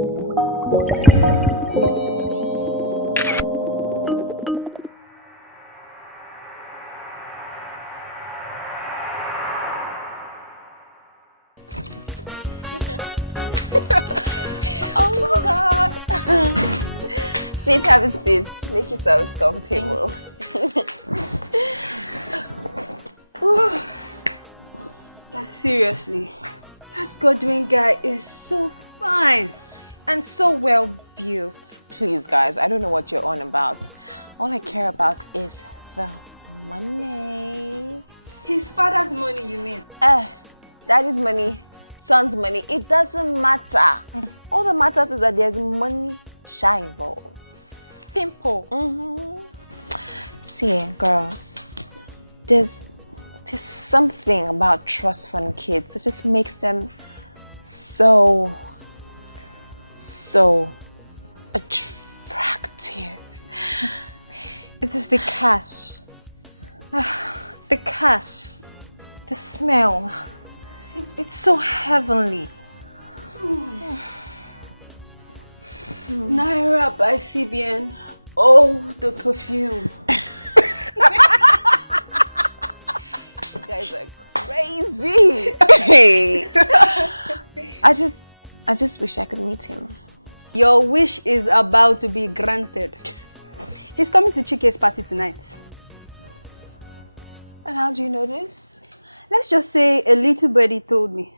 Oh my God. Please have a seat. Make yourselves comfortable. But seriously, that Godwin guy is so fine and so well built. Please, guys, I don't know what you're on about. All I care about is the money. His father's money, you mean? Daddy's money, son's money, it doesn't matter. All that matters is that there's money involved. Simple. See, girls, there's something about trust fund kids that just makes them so attractive. It is the cash. The cash. The smell. It's so heavenly. Naira by CBN. Oh, the perfume. You guys are crazy. I just wish I could meet him. Your wish is about to be granted. He's coming to Chike's party tonight. And how do you know this? Let's just say a little birdie told me.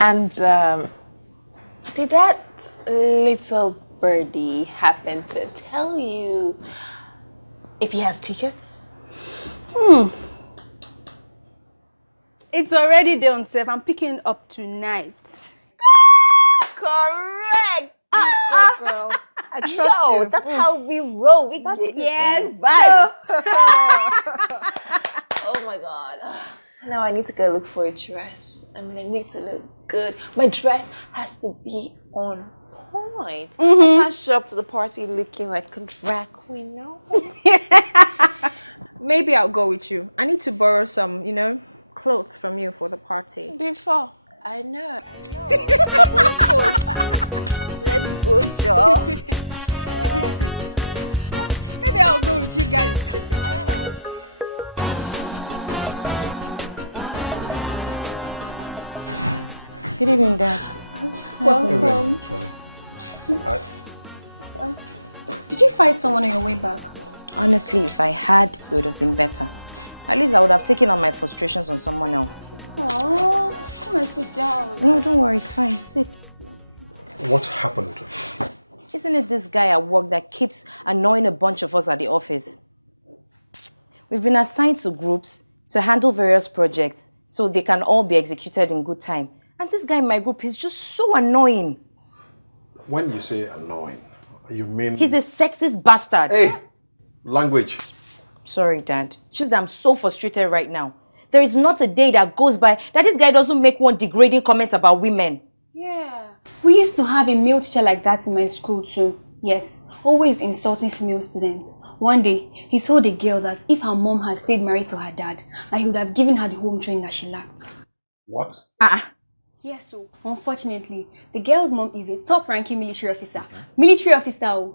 And did that little birdie happen to tell you if he has tickets? It's already done, Seth. I'm picking it up tonight. Correct. Girl, I trust Yo, you. that's how we roll. We got yes, vibes. Oh my God. Now I need to go look for a dress. I mean, I need to look good. My dress has to be on point. I can't show up to the party looking like a drag queen, no? Maybe I'll go with you. I need to borrow some, clothes from you for the party. Before. I know. But of course. Let's go, Joe. Maybe I'll go with you guys. I know. Good evening, Dad. Welcome. Did you fight someone on your way back? Honestly, if I had, it would have been better. At least I would have taken out my frustrations on someone else. Oh, come and sit down. No, don't worry, it's fine. Sit. What happened? Isn't it this guy at work that keeps annoying a bunch of us at the office? We've been assigned to groups to handle various projects so they can all be executed in good time. And this guy in my group is just so annoying. When you say annoying, you mean... He's a sexist bastard. Hey! Language. Sorry, Dad. It's just that I'm so frustrated right now. There is not a day that goes by that this guy doesn't make one degrading comment about women. Yeah. We used to have a male teacher like that in my school too. Yes, always insulting female students. One day, he told a girl that if her mom had stayed married to her dad, that he would have given her the home training that she lacked. What? Yes, so unfortunately, the girl's mom is a top-ranking military officer. Military officer.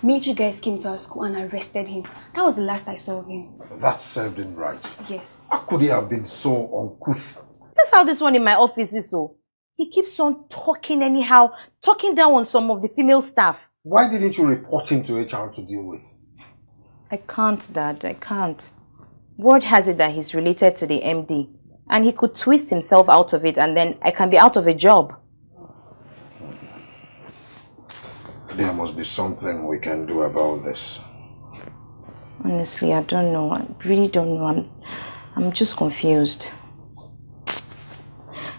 Military guys came to our school and arrested him. That was the last I saw of him. That served him right. Yes. How could he have been so uncouth? That's how this one in my office is so. He keeps on talking anyhow, talking down on some of the female staff. Why didn't you report him to HR to deal with? I can't, Dad, I can't. Word has it that he's related to the MD. And he could twist himself out of it and then I can be out of a job. There must be something we can do about this. Honestly, I don't know. I really don't know. I'm just confused.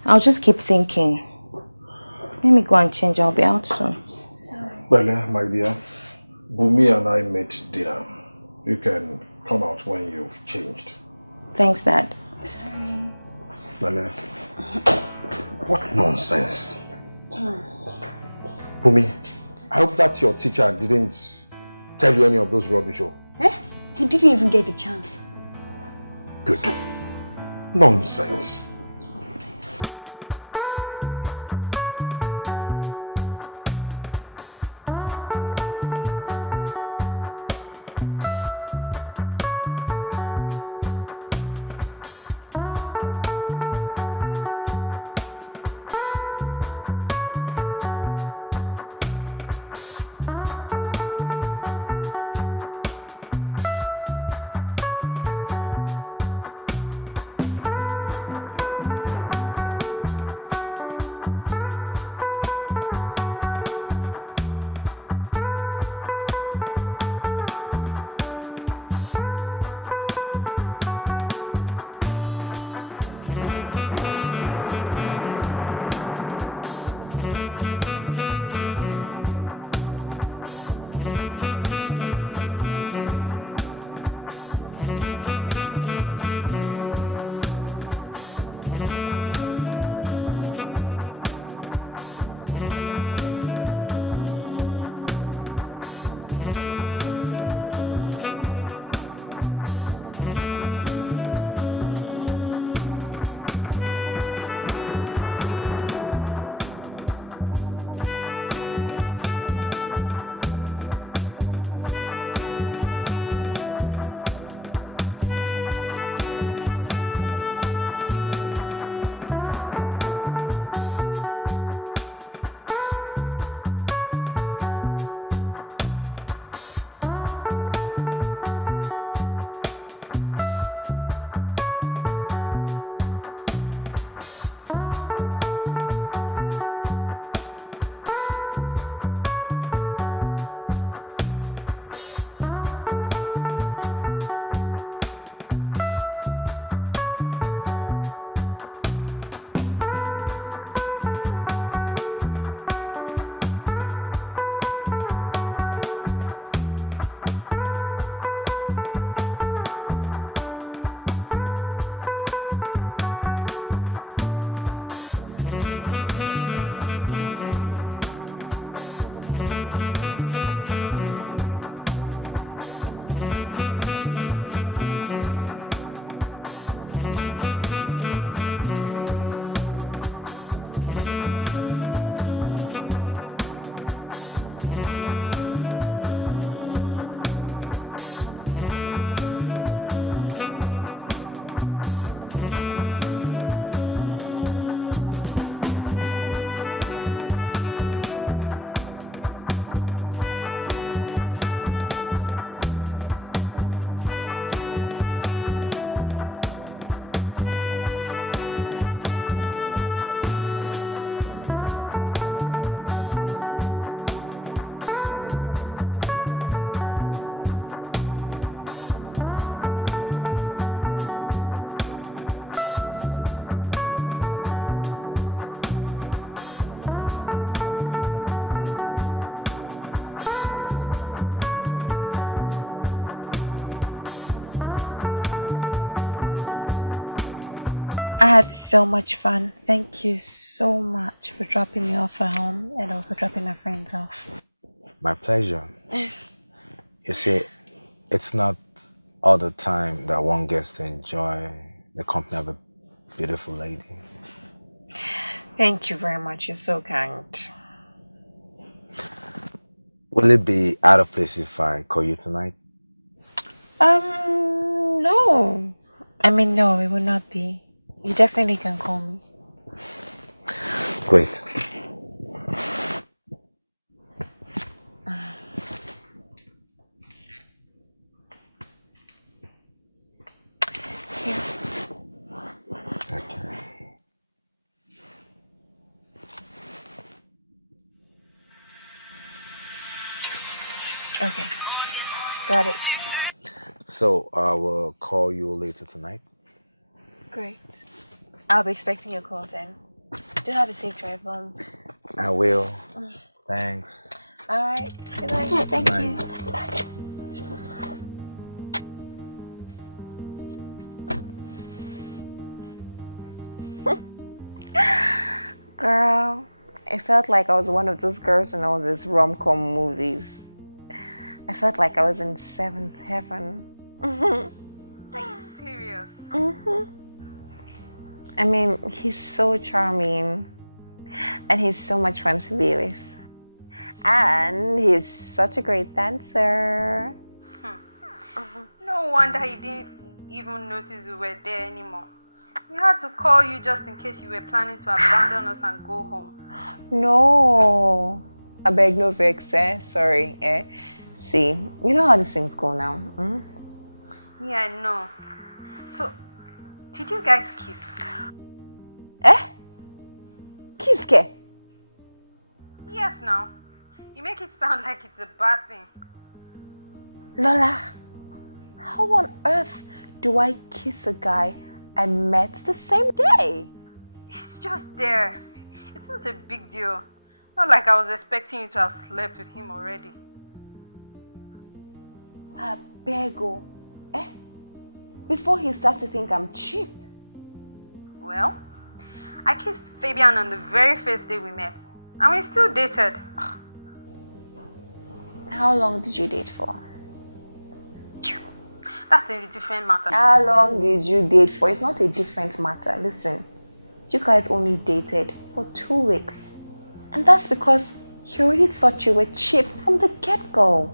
I'll just keep thinking. Let me go and change. I'll be out soon. Sorry. Bella, my dear, Bumi and I made dinner. You can come out when you've changed. Thanks, Dad. Sorry. Bella, what nonsense. Bumi, I hope that your teacher didn't tell you any of those rubbish. He didn't even get the chance. Good. Nonsense. I had so much fun. Thank you so much for dropping me off at home and also dropping my friends off. My pleasure. You see, it's not all the time that one gets to enjoy the company of a beautiful lady. Thank you very much. You're so kind. Will it be out of place if I call you tonight? No. I mean, no, it will not be. You definitely can call me. Great. Here. Okay. Okay. Got it. So I will call you later tonight. Great. I'll be expecting your call then. Do have a safe drive home. I will. Thanks. All right. Good night. Thank Good you. night. Girl, it felt like I was one of those girls in all these rom-com movies. I felt like I was in seventh heaven. Are you serious? I mean, he's so charming. And he's so much fun to be with. And he's such a great dancer. No wonder you didn't even notice we were there anymore. We had to call you just in case you were planning to abandon us and go home. No. I beg no vex, eh? Sorry, eh? See, you know how these things go now. Hmm? Yeah, I know. So, did you guys kiss? Eh? Kiss ke? Yes, now. You make it sound like it's a bad thing. Lola, how on earth do I kiss a guy I met the same day? It's just there. It's not a big deal. Not like I was expecting you to have slept with him already. I beg oh. Eh? Before he starts to think I'm cheap. Well, I kissed Fabian on the very first day we met. And we still dated. How long did you date for? That's a different matter. How long did you date for? It's not a different matter. Listen, you guys only dated for 2 weeks. And that's because he already thought you were cheap from the get-go.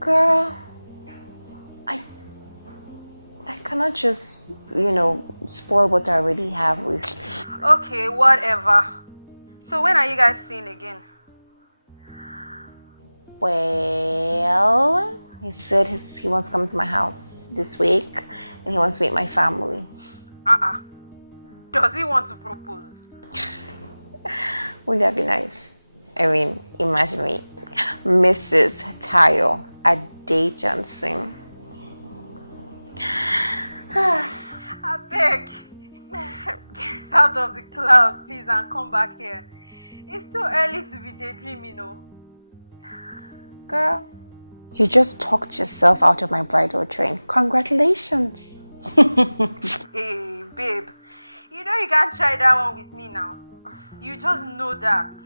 Girl, I cannot just, spoil what I already have with... Okay, whatever. So when are you guys seeing again? Well, he said he wants to come to my house this week and he wants to meet my family. Does he want to propose? Wouldn't that be nice? I mean, imagine me, Mrs. Tayo Ade Johnson. I beg. Get out of the cloud, please, and come back here. It's too early to be daydreaming, Girl, you just talked yourself out of my bridal train. Congratulations. Hey, babe. You know you can't try that one with me now. You just know that.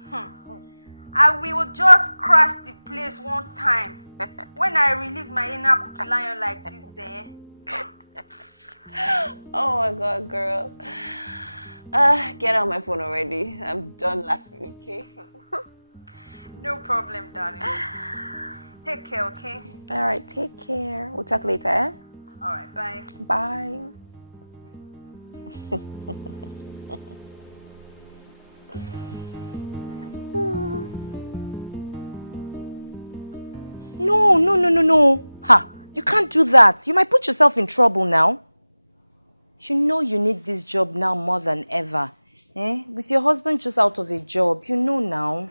I will just crash the place one time. When I release my inner cookie lion like this, eh? Oh my God, girl. Get on my phone already. I'm done laughing, okay? No problem, darling. Take care, okay? All right, take care. We'll talk later, eh? All right, bye. Bye. No. Ha! You can't do that. You might put yourself in trouble now. You know you need this job now more than ever. Eh? With your husband just out of a job, you know now.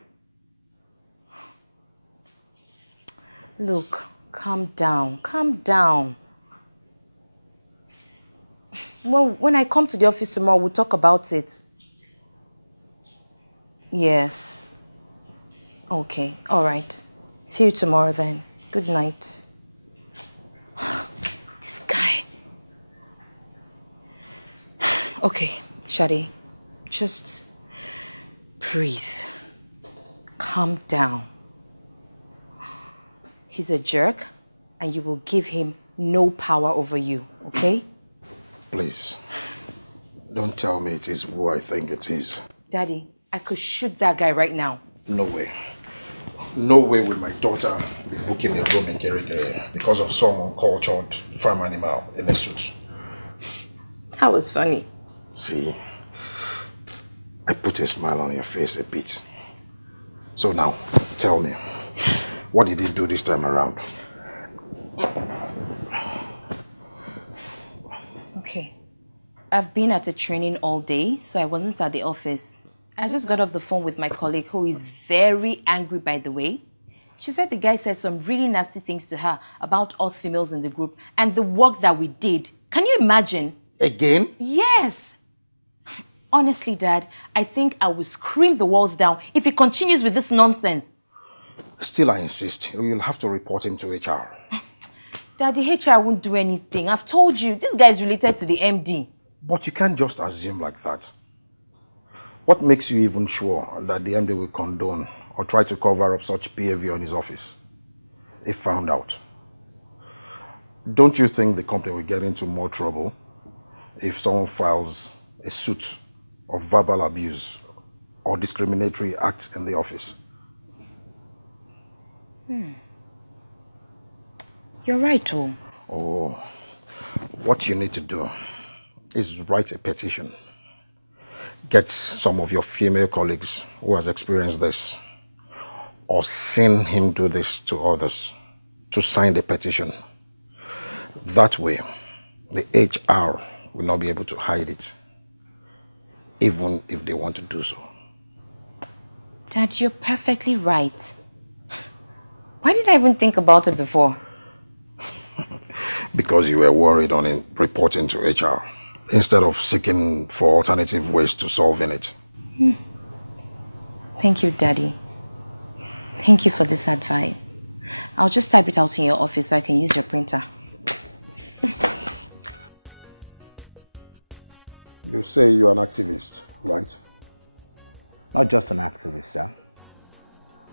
Look, calm down. Well, when I come to the office tomorrow, we'll talk about it. Yes. Okay, all right. See you tomorrow then. Good night. This guy. Okay, Shadi, just breathe. Calm down. He's a jerk, and you will give him no power over you, okay? Please, don't tell me it is who I think it is. Daddy, I could shoot that guy right now. No way. No way will my daughter be booking a room in Kirikiri because of some uncultured farm animal in a suit. That was funny. See, I put a smile on your face a bit. So now, tell me, what did he do this time around? Okay. I've been at a training all day, so I wasn't at the office. I just got off the phone with my colleague, who is very angry, by the way. She said the guy said some really nasty things to her about us females in the group and the work that we did. Can you imagine? Again? Yes. Honestly, Dad, I think I will scream the walls down if he continues with this nonsense. Still, I insist. You'll have to report him to HR. Daddy, HR won't do anything. I've told you, this guy is related to the MD. But you can't just assume like that. What makes you even sure that the MD will condone or try to cover up such behavior in his office if found out? Don't you think the company will get into more trouble if someone files a suit of verbal abuse or discriminatory act in the office? You're right, Tom. Oh, what you need to do is write a petition. Get some of your female colleagues who has experienced this or seen him do this to others to sign the petition. That way, the HR will not be able to hide it, even if they want to do so. Dad, you're perfectly right. Why did I even think about it before? Because you were worried on reporting to HR instead of seeking for alternative ways to solving it. Thank you, Daddy. Thank you for this advice. I'll just type it out in your office so I can use your printer. You say you're an activist, right? Not just an activist, sir.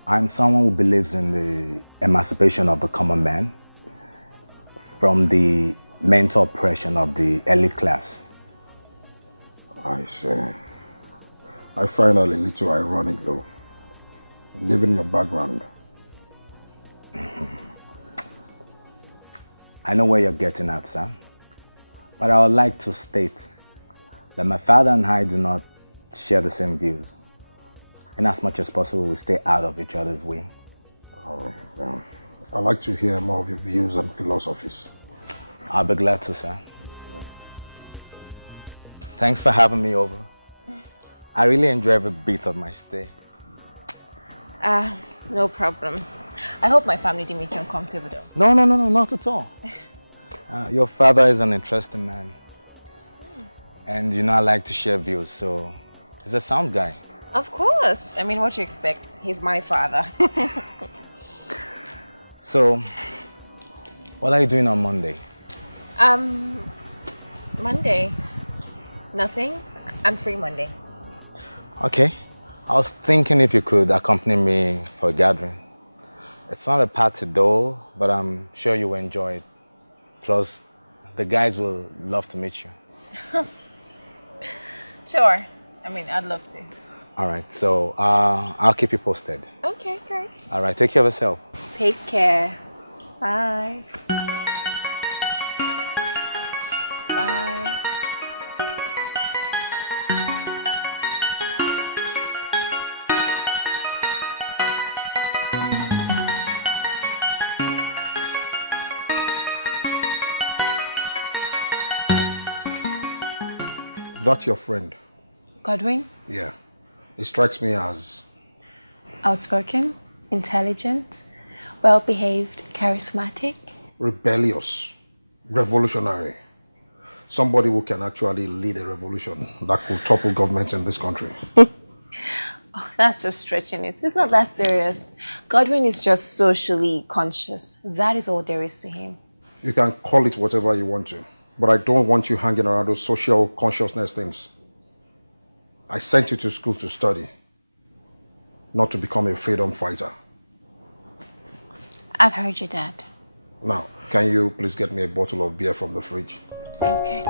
I'm someone who believes in the emancipation of the common man from the mental oppression of the elite class. I see. I find that a little ironic, though, given your background. I know where you're getting at, sir. But I would like to state that my father and I do not share the same views. And as much as possible, we stay out of each other's way. Oh, yeah. I'd like to hear more of your views and philosophies. I'll be glad to, sir. Thanks for having me over. I really enjoy every bit of my stay. No problem. I hope my family didn't make you uncomfortable though. No, not at all. Your father is an interesting man. And you know I like to share views, so he's a sound guy. Of course. I mean, what you expect? He's my father. So, what are you doing on Monday? Monday. Nothing. I'm free Monday. Okay. I was thinking if you could accompany me for a gathering. It's not a party though, but I'm sure you will enjoy it. Plus, the guys will love to meet you. Sure. I mean, I'd love to. All right, so I'll keep you posted. Okay, great. All right, take care of yourself. Take care. Bye. Bye. That's your friend? Godwin? Yeah. It strikes me as... Outspoken, intelligent, well-behaved, charismatic. rebellious, revolutionary. Somebody who can actually lead a revolution that could topple governments in this country. Oh, that's just stretching it. It's not that serious. Godwin is just socially conscious. That is all there is to him. You can call it whatever you want to. But I don't want you hanging around those social consciousness things. I sent you to school to study, not to become a freedom fighter. I've heard you, Dad. Now, can you please get me a bottle of beer from the fridge? Okay.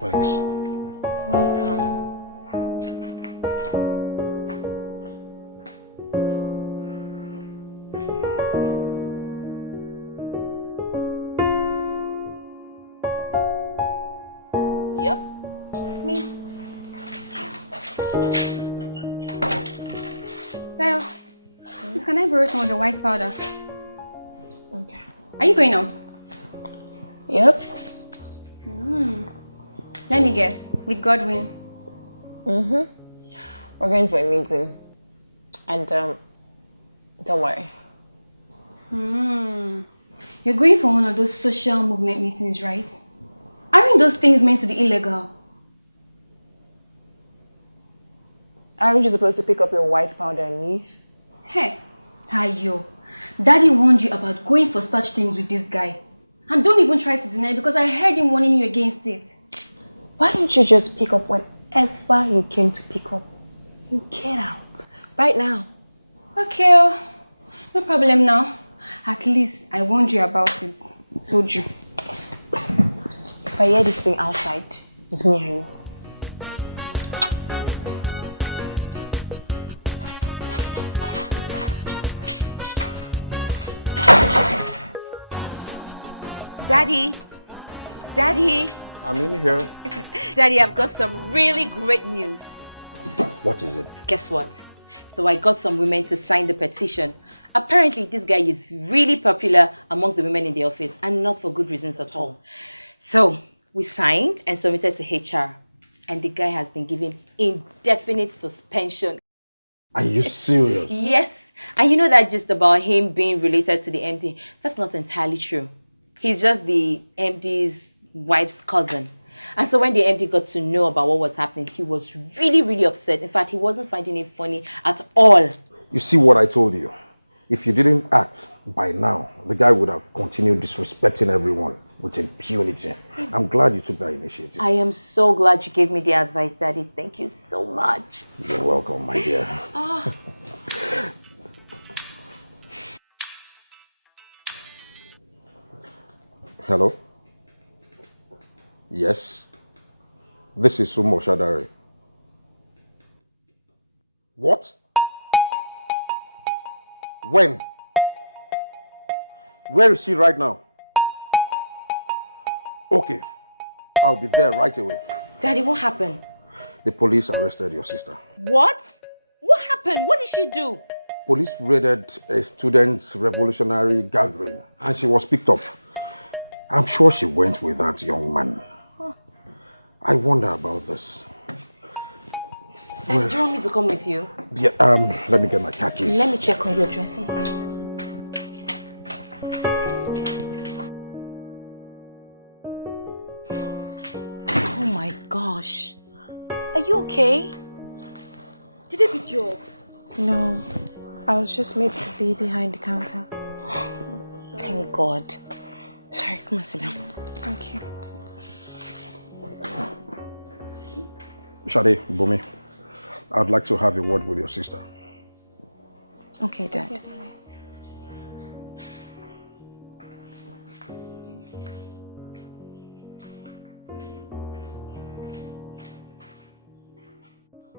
Thanks. Welcome. Yep, it's me. Sarah, please can I borrow some of your white powder? Okay. Are you going out? Yep. Let me guess. With Godwin. We're going for a meeting. And, don't worry. You're going for one of those social movement meetings, right? Aren't those things meant to be illegal? Aren't you supposed to pick up your white powder and leave? Hey, Tayo. Daddy warned you about going for such things with this guy. And don't even try to deny it because I heard him warning you against it. Why don't you just pick up whenever you came to pick up? And get out. Right now. Okay, no problem now. At least I warned you about it. Told you. If I hear this thing outside, it's me and you. Daddy, Daddy, I'm in here. Daddy, I've got some really great news. What is it? Guess what? So I got some women to sign the petition. Apparently, this guy is really popular amongst the women in the office, and not for good reasons at all. So we signed and submitted to HR, and the guy has been given indefinite suspension. Are you serious? Yes, and you know that just about him being related to the MD, that's not entirely true. He's just the MD's wife's cousin. And so when the MD got to know about what was happening, he was really, really upset. In fact, he wasn't finding it funny at all. You see what I told you? If you didn't act by now, the guy would have continued disrespecting everyone with impunity. I'm glad you took that initiative. I am so glad you gave me the advice, Daddy. Thank you so much. You're welcome, my dear. Hello? Yes? This is Sumo Shadari. What? When? Where is she right now? Okay, I'll be there right away. Daddy, what happened? The police arrested your sister. What? What happened? What did she do? Police raided a student's revolutionary gathering and she was picked up. I'm sure she went with that young man. I wonder about this. Dad, do you want me to come with you? Yeah, let me get my car keys. Let me check on your dressing table. Oh my gosh. Are you okay? Did they beat you up? No, I was just made to be behind the counter. Thank God. Sorry, come on, sit down. Thank you. Shade, Bumi, I'd like to have a word with your sister. Okay, Dad.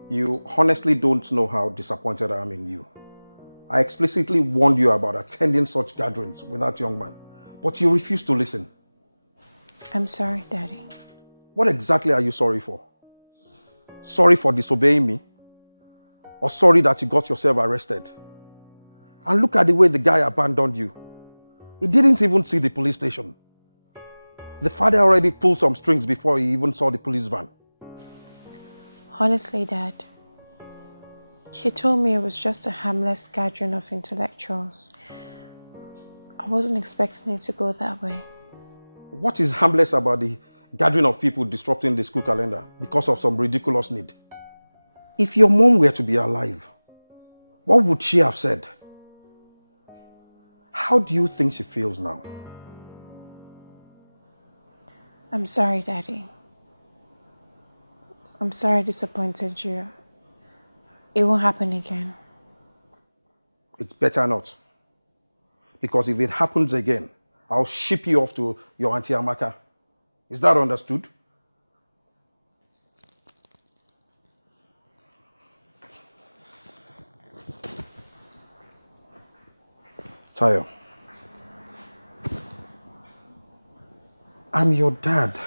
You honestly don't know how disappointed I am in you. I explicitly warned you about attending such gatherings with that young man, but you refuse to listen. I'm sorry, Daddy. What exactly are you sorry for? Sorry for disobeying me? Or sorry that you got yourself arrested? And look at the way the guy abandoned you. He didn't even see the police station. The father already pulled some strings before he even saw the police van. Honestly, Dad, he told me it was just a harmless gathering of intellectuals. I wasn't expecting it to go that way. What is harmless about the gathering of people disrupting the school calendar because of some ridiculous need? If your mom were to be alive, what would she have said? How do you think she feels now? I'm sorry, Daddy. I'm sorry I disappointed you. It won't happen again. It's better not. Because if it happens again, I'll ship you off to your Auntie Amaka. Is that understood? Tayo, I'm your dad.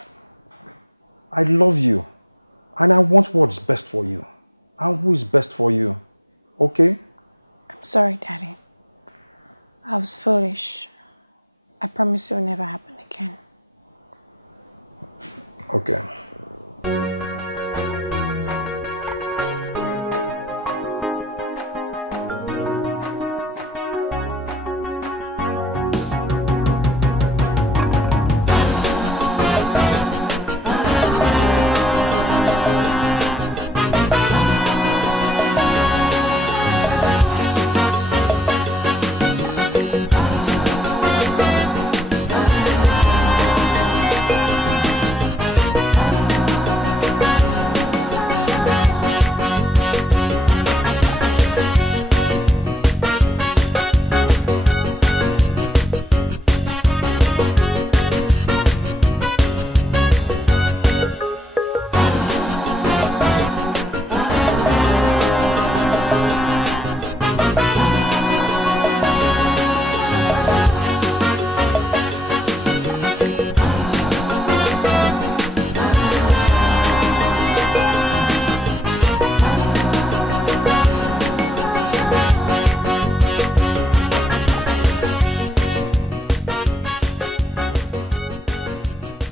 I love you. And I want what's best for you. And who is best for you. Okay? I'm sorry, Daddy. I was foolish. I promise it will never happen again. Okay.